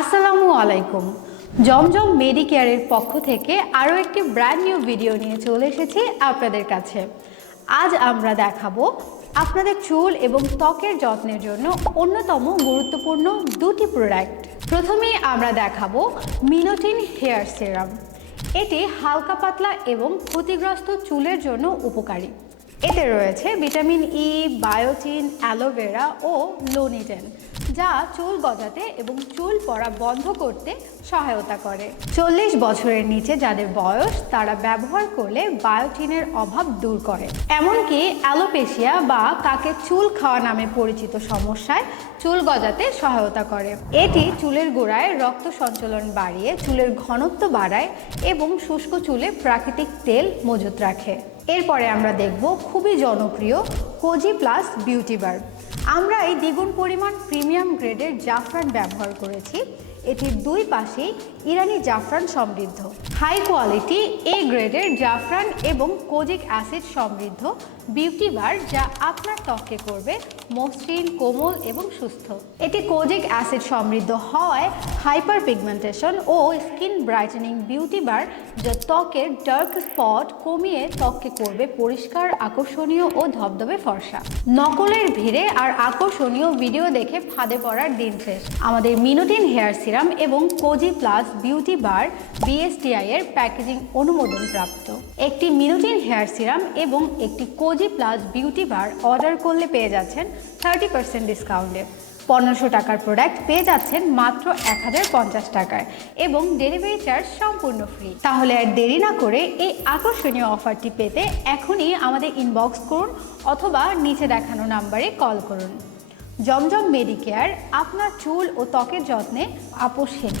আসসালামু আলাইকুম। জমজম মেডিকেয়ারের পক্ষ থেকে আরও একটি ব্র্যান্ড নিউ ভিডিও নিয়ে চলে এসেছি আপনাদের কাছে। আজ আমরা দেখাবো আপনাদের চুল এবং ত্বকের যত্নের জন্য অন্যতম গুরুত্বপূর্ণ দুটি প্রোডাক্ট। প্রথমেই আমরা দেখাবো মিনোটিন হেয়ার সিরাম। এটি হালকা পাতলা এবং ক্ষতিগ্রস্ত চুলের জন্য উপকারী। এতে রয়েছে vitamin E biotin, aloe vera ও লোনিটেন। যা চুল গজাতে এবং চুল পড়া বন্ধ করতে সহায়তা করে। চল্লিশ বছরের নিচে যাদের বয়স, তারা ব্যবহার করলে বায়োটিনের অভাব দূর করে। এমনকি অ্যালোপেশিয়া বা কাকের চুল খাওয়া নামে পরিচিত সমস্যায় চুল গজাতে সহায়তা করে। এটি চুলের গোড়ায় রক্ত সঞ্চালন বাড়িয়ে চুলের ঘনত্ব বাড়ায় এবং শুষ্ক চুলে প্রাকৃতিক তেল মজুত রাখে। এরপরে আমরা দেখব খুবই জনপ্রিয় কোজি প্লাস বিউটি বার আমরা এই দ্বিগুণ পরিমাণ প্রিমিয়াম গ্রেডের জাফরান ব্যবহার করেছি। এটির দুই পাশেই ইরানি জাফরান সমৃদ্ধ। হাই কোয়ালিটি, এ গ্রেডের জাফরান এবং কোজিক অ্যাসিড সমৃদ্ধ বিউটি বার যা আপনার ত্বককে করবে মসৃণ, কোমল এবং সুস্থ। এটি কোজিক অ্যাসিড সমৃদ্ধ হওয়ায় হাইপার পিগমেন্টেশন ও স্কিন ব্রাইটেনিং বিউটি বার যা ত্বকের ডার্ক স্পট কমিয়ে ত্বককে করবে পরিষ্কার, আকর্ষণীয় ও ধবধবে ফর্সা। নকলের ভিড়ে আর আকর্ষণীয় ভিডিও দেখে ফাঁদে পড়ার দিন শেষ। আমাদের মিনোটিন হেয়ার সিরাম এবং Kozi plus beauty bar BSTI এর প্যাকেজিং অনুমোদন প্রাপ্ত। একটি মিনোটিন হেয়ার সিরাম এবং একটি Kozi plus beauty bar order করলে পেয়ে যাচ্ছেন থার্টি পার্সেন্ট ডিসকাউন্টে পনেরোশো টাকার প্রোডাক্ট পেয়ে যাচ্ছেন মাত্র এক হাজার পঞ্চাশ টাকায় এবং ডেলিভারি চার্জ সম্পূর্ণ ফ্রি তাহলে আর দেরি না করে এই আকর্ষণীয় অফারটি পেতে এখনই আমাদের ইনবক্স করুন অথবা নিচে দেখানো নাম্বারে কল করুন। জমজম মেডিকেয়ার আপনার চুল ও ত্বকের যত্নে আপোষহীন